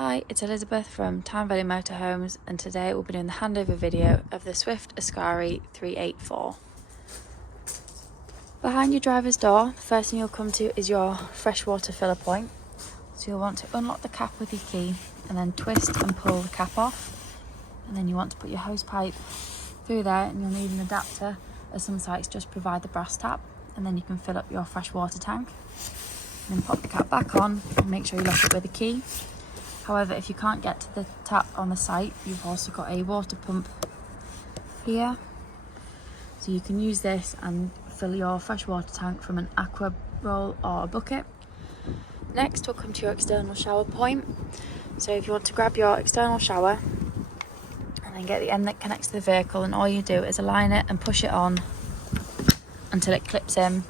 Hi, it's Elizabeth from Town Valley Motorhomes, and today we'll be doing the handover video of the Swift Ascari 384. Behind your driver's door, the first thing you'll come to is your freshwater filler point. So you'll want to unlock the cap with your key and then twist and pull the cap off. And then you want to put your hose pipe through there, and you'll need an adapter, as some sites just provide the brass tap, and then you can fill up your freshwater tank. And then pop the cap back on and make sure you lock it with a key. However, if you can't get to the tap on the site, you've also got a water pump here. So you can use this and fill your freshwater tank from an aqua roll or a bucket. Next, we'll come to your external shower point. So if you want to grab your external shower and then get the end that connects to the vehicle, and all you do is align it and push it on until it clips in,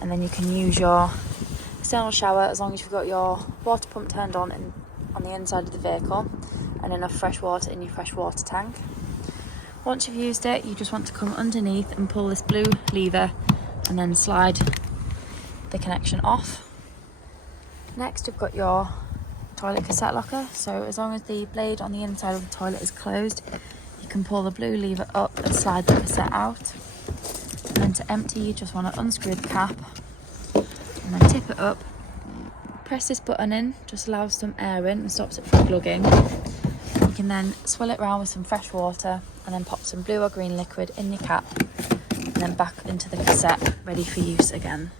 and then you can use your external shower as long as you've got your water pump turned on the inside of the vehicle and enough fresh water in your freshwater tank. Once you've used it, you just want to come underneath and pull this blue lever and then slide the connection off. Next, we've got your toilet cassette locker. So as long as the blade on the inside of the toilet is closed, you can pull the blue lever up and slide the cassette out. And then to empty, you just want to unscrew the cap and then tip it up. Press this button in, just allows some air in and stops it from plugging. You can then swill it around with some fresh water and then pop some blue or green liquid in your cap and then back into the cassette, ready for use again.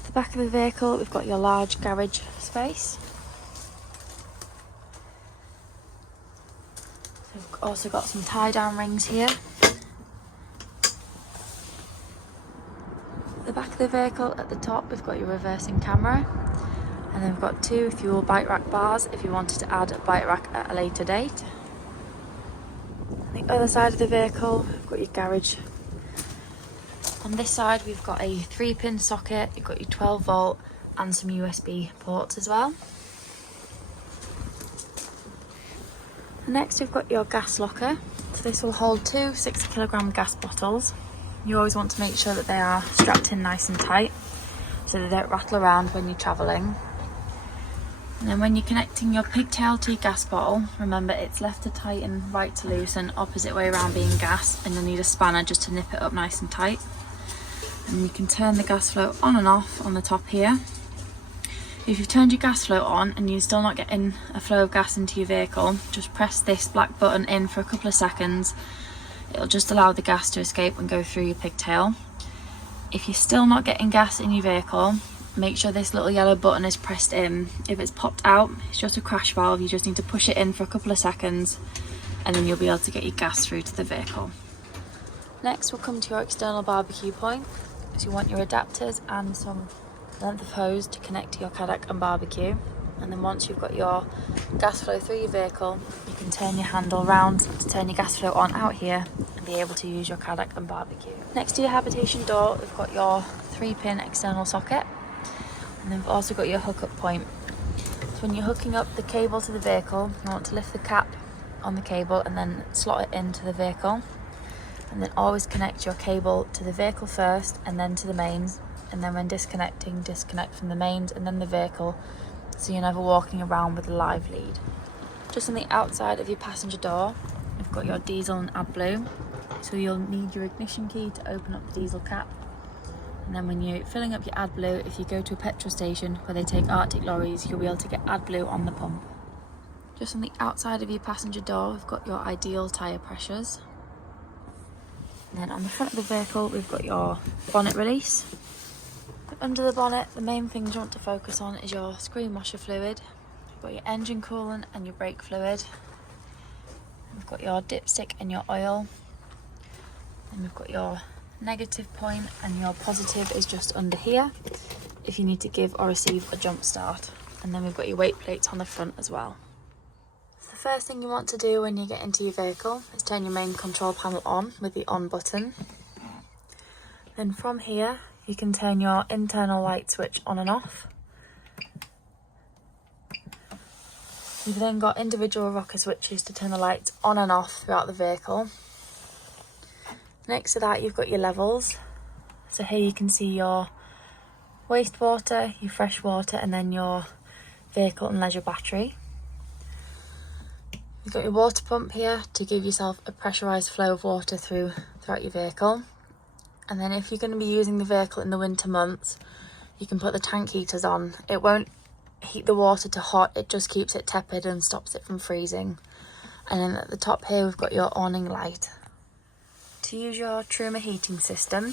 At the back of the vehicle, we've got your large garage space. So we've also got some tie-down rings here. At the back of the vehicle, at the top, we've got your reversing camera. And then we've got two fuel bike rack bars if you wanted to add a bike rack at a later date. On the other side of the vehicle, we've got your garage. On this side, we've got a 3-pin socket, you've got your 12 volt and some USB ports as well. And next, we've got your gas locker. So this will hold two 6-kilogram gas bottles. You always want to make sure that they are strapped in nice and tight so they don't rattle around when you're travelling. And then when you're connecting your pigtail to your gas bottle, remember it's left to tighten, right to loosen, opposite way around being gas, and you'll need a spanner just to nip it up nice and tight. And you can turn the gas flow on and off on the top here. If you've turned your gas flow on and you're still not getting a flow of gas into your vehicle, just press this black button in for a couple of seconds. It'll just allow the gas to escape and go through your pigtail. If you're still not getting gas in your vehicle, make sure this little yellow button is pressed in. If it's popped out, it's just a crash valve. You just need to push it in for a couple of seconds and then you'll be able to get your gas through to the vehicle. Next, we'll come to your external barbecue point. So you want your adapters and some length of hose to connect to your Kadak and barbecue. And then once you've got your gas flow through your vehicle, you can turn your handle round to turn your gas flow on out here and be able to use your Kadak and barbecue. Next to your habitation door, we've got your 3-pin external socket. And then we've also got your hookup point. So when you're hooking up the cable to the vehicle, you want to lift the cap on the cable and then slot it into the vehicle. And then always connect your cable to the vehicle first and then to the mains. And then when disconnecting, disconnect from the mains and then the vehicle, so you're never walking around with a live lead. Just on the outside of your passenger door, you've got your diesel and AdBlue. So you'll need your ignition key to open up the diesel cap. And then when you're filling up your AdBlue, if you go to a petrol station where they take Arctic lorries, you'll be able to get AdBlue on the pump. Just on the outside of your passenger door, we've got your ideal tyre pressures. And then on the front of the vehicle, we've got your bonnet release. Under the bonnet, the main things you want to focus on is your screen washer fluid. You've got your engine coolant and your brake fluid. We've got your dipstick and your oil. And we've got your negative point, and your positive is just under here if you need to give or receive a jump start. And then we've got your weight plates on the front as well. So the first thing you want to do when you get into your vehicle is turn your main control panel on with the on button. Then from here you can turn your internal light switch on and off. You've then got individual rocker switches to turn the lights on and off throughout the vehicle. Next to that, you've got your levels. So here you can see your wastewater, your fresh water, and then your vehicle and leisure battery. You've got your water pump here to give yourself a pressurised flow of water throughout your vehicle. And then if you're going to be using the vehicle in the winter months, you can put the tank heaters on. It won't heat the water to hot, it just keeps it tepid and stops it from freezing. And then at the top here we've got your awning light. To use your Truma heating system,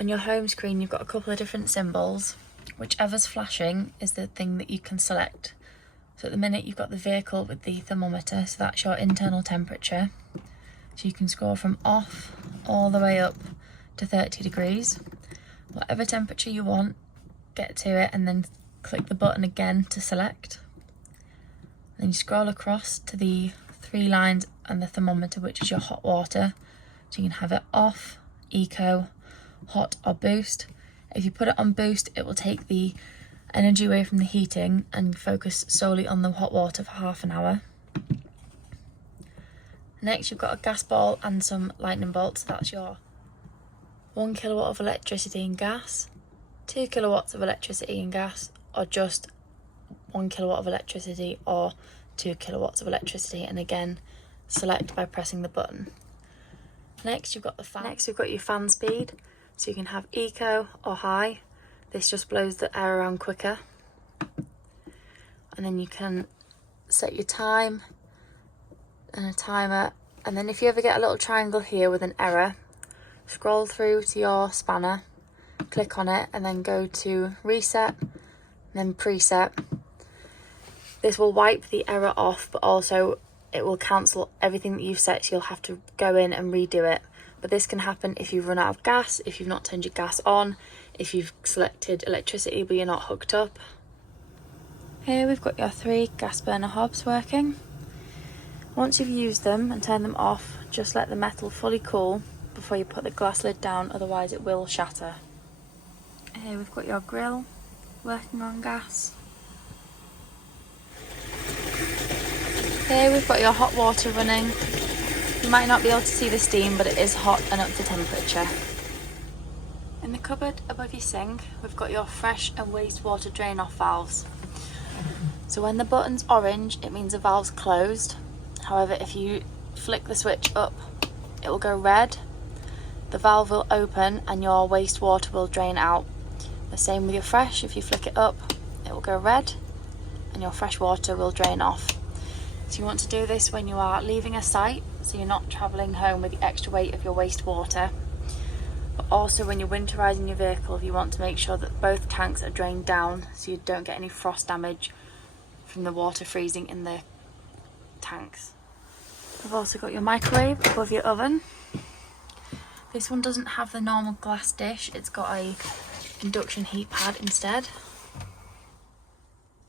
on your home screen you've got a couple of different symbols. Whichever's flashing is the thing that you can select. So at the minute you've got the vehicle with the thermometer, so that's your internal temperature. So you can scroll from off all the way up to 30 degrees. Whatever temperature you want, get to it and then click the button again to select. Then you scroll across to the 3 lines and the thermometer, which is your hot water. So you can have it off, eco, hot or boost. If you put it on boost, it will take the energy away from the heating and focus solely on the hot water for half an hour. Next you've got a gas ball and some lightning bolts. That's your 1 kilowatt of electricity and gas, 2 kilowatts of electricity and gas, or just 1 kilowatt of electricity or 2 kilowatts of electricity, and again select by pressing the button. Next you've got the fan. Next we've got your fan speed, so you can have eco or high. This just blows the air around quicker. And then you can set your time and a timer, and then if you ever get a little triangle here with an error, scroll through to your spanner, click on it and then go to reset, then preset. This will wipe the error off, but also it will cancel everything that you've set, so you'll have to go in and redo it. But this can happen if you've run out of gas, if you've not turned your gas on, if you've selected electricity but you're not hooked up. Here we've got your 3 gas burner hobs working. Once you've used them and turned them off, just let the metal fully cool before you put the glass lid down, otherwise it will shatter. Here we've got your grill working on gas. Here we've got your hot water running. You might not be able to see the steam, but it is hot and up to temperature. In the cupboard above your sink, we've got your fresh and wastewater drain off valves. So when the button's orange, it means the valve's closed. However, if you flick the switch up, it will go red. The valve will open and your wastewater will drain out. The same with your fresh, if you flick it up, it will go red and your fresh water will drain off. So you want to do this when you are leaving a site, so you're not travelling home with the extra weight of your wastewater. But also when you're winterising your vehicle, you want to make sure that both tanks are drained down so you don't get any frost damage from the water freezing in the tanks. I've also got your microwave above your oven. This one doesn't have the normal glass dish, it's got a induction heat pad instead.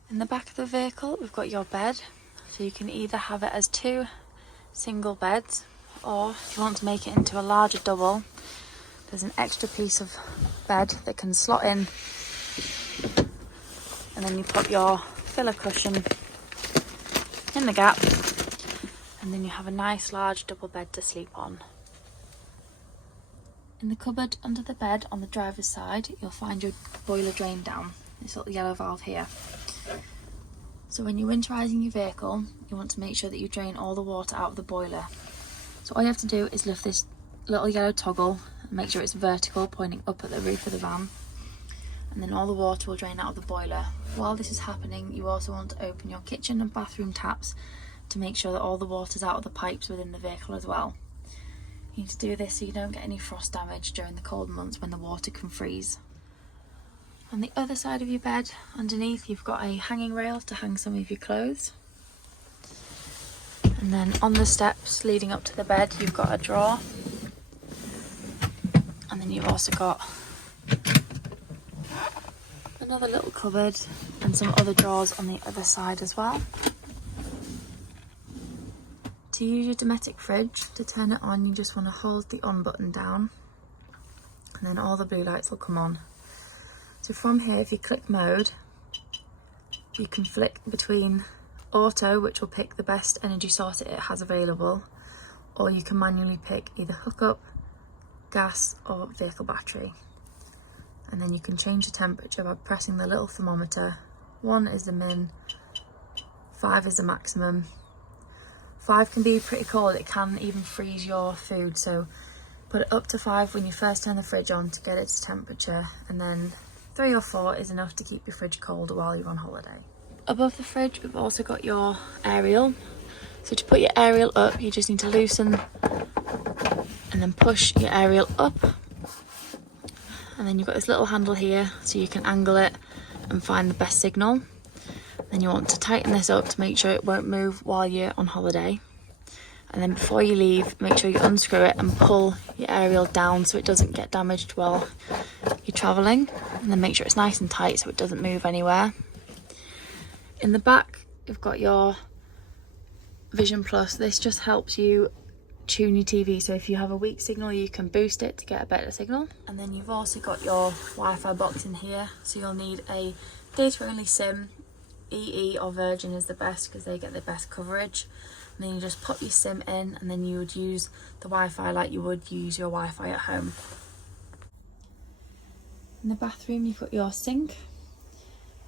In the back of the vehicle we've got your bed, so you can either have it as 2 single beds, or if you want to make it into a larger double, there's an extra piece of bed that can slot in, and then you put your filler cushion in the gap, and then you have a nice large double bed to sleep on. In the cupboard under the bed on the driver's side, you'll find your boiler drain down, this little yellow valve here. So when you're winterising your vehicle, you want to make sure that you drain all the water out of the boiler. So all you have to do is lift this little yellow toggle and make sure it's vertical, pointing up at the roof of the van, and then all the water will drain out of the boiler. While this is happening, you also want to open your kitchen and bathroom taps to make sure that all the water's out of the pipes within the vehicle as well. You need to do this so you don't get any frost damage during the cold months when the water can freeze. On the other side of your bed, underneath, you've got a hanging rail to hang some of your clothes. And then on the steps leading up to the bed, you've got a drawer. And then you've also got another little cupboard and some other drawers on the other side as well. To use your Dometic fridge, to turn it on, you just want to hold the on button down and then all the blue lights will come on. So from here, if you click mode, you can flick between auto, which will pick the best energy source it has available, or you can manually pick either hookup, gas or vehicle battery. And then you can change the temperature by pressing the little thermometer. 1 is the min, 5 is the maximum. 5 can be pretty cold, it can even freeze your food, so put it up to 5 when you first turn the fridge on to get it to temperature, and then 3 or 4 is enough to keep your fridge cold while you're on holiday. Above the fridge we've also got your aerial. So to put your aerial up, you just need to loosen and then push your aerial up, and then you've got this little handle here so you can angle it and find the best signal. Then you want to tighten this up to make sure it won't move while you're on holiday. And then before you leave, make sure you unscrew it and pull your aerial down so it doesn't get damaged while you're travelling. And then make sure it's nice and tight so it doesn't move anywhere. In the back, you've got your Vision Plus. This just helps you tune your TV, so if you have a weak signal you can boost it to get a better signal. And then you've also got your Wi-Fi box in here, so you'll need a data only SIM. EE or Virgin is the best because they get the best coverage. And then you just pop your SIM in, and then you would use the Wi-Fi like you would use your Wi-Fi at home. In the bathroom you've got your sink,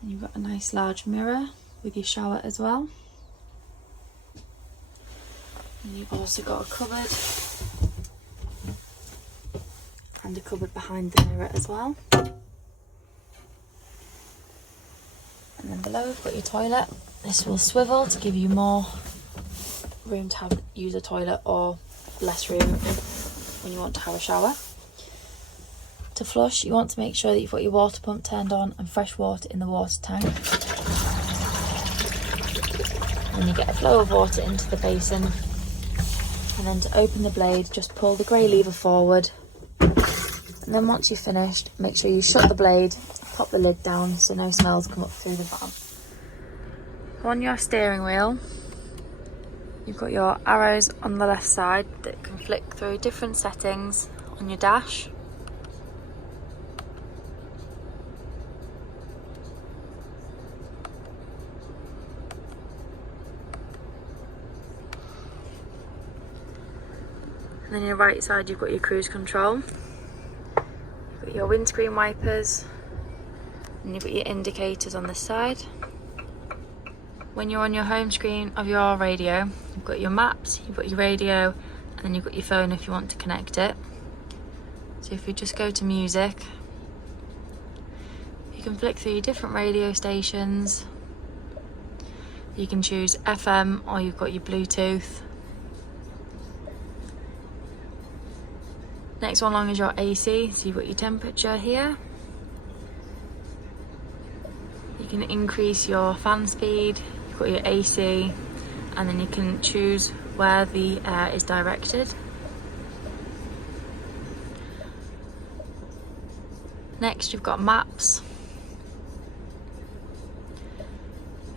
and you've got a nice large mirror with your shower as well. And you've also got a cupboard and a cupboard behind the mirror as well. And then below we've got your toilet. This will swivel to give you more room to use a toilet, or less room when you want to have a shower. To flush, you want to make sure that you've got your water pump turned on and fresh water in the water tank. And you get a flow of water into the basin. And then to open the blade, just pull the grey lever forward. And then once you're finished, make sure you shut the blade, pop the lid down so no smells come up through the van. On your steering wheel, you've got your arrows on the left side that can flick through different settings on your dash. And then on your right side you've got your cruise control. You've got your windscreen wipers, and you've got your indicators on this side. When you're on your home screen of your radio, you've got your maps, you've got your radio, and then you've got your phone if you want to connect it. So if you just go to music, you can flick through your different radio stations. You can choose FM, or you've got your Bluetooth. Next one along is your AC, so you've got your temperature here. You can increase your fan speed, you've got your AC, and then you can choose where the air is directed. Next you've got maps,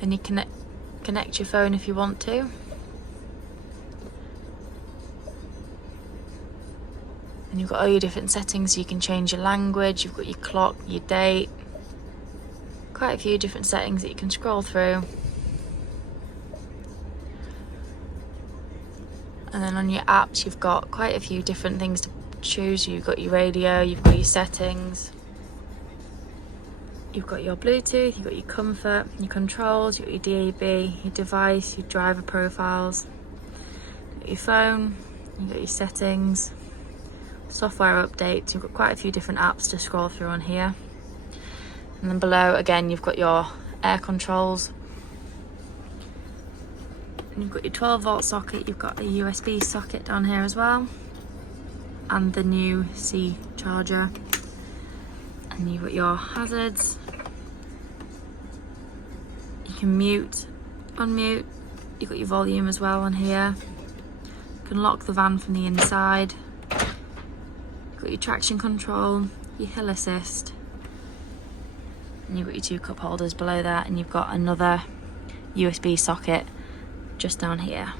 and you can connect your phone if you want to. And you've got all your different settings, so you can change your language, you've got your clock, your date, quite a few different settings that you can scroll through. And then on your apps you've got quite a few different things to choose. You've got your radio, you've got your settings, you've got your Bluetooth, you've got your comfort, your controls, you've got your DAB, your device, your driver profiles, you've got your phone, you've got your settings, software updates. You've got quite a few different apps to scroll through on here. And then below again you've got your air controls, and you've got your 12-volt socket, you've got a USB socket down here as well, and the new C charger. And you've got your hazards, you can mute, unmute, you've got your volume as well on here. You can lock the van from the inside. You've got your traction control, your hill assist, and you've got your 2 cup holders below that, and you've got another USB socket just down here.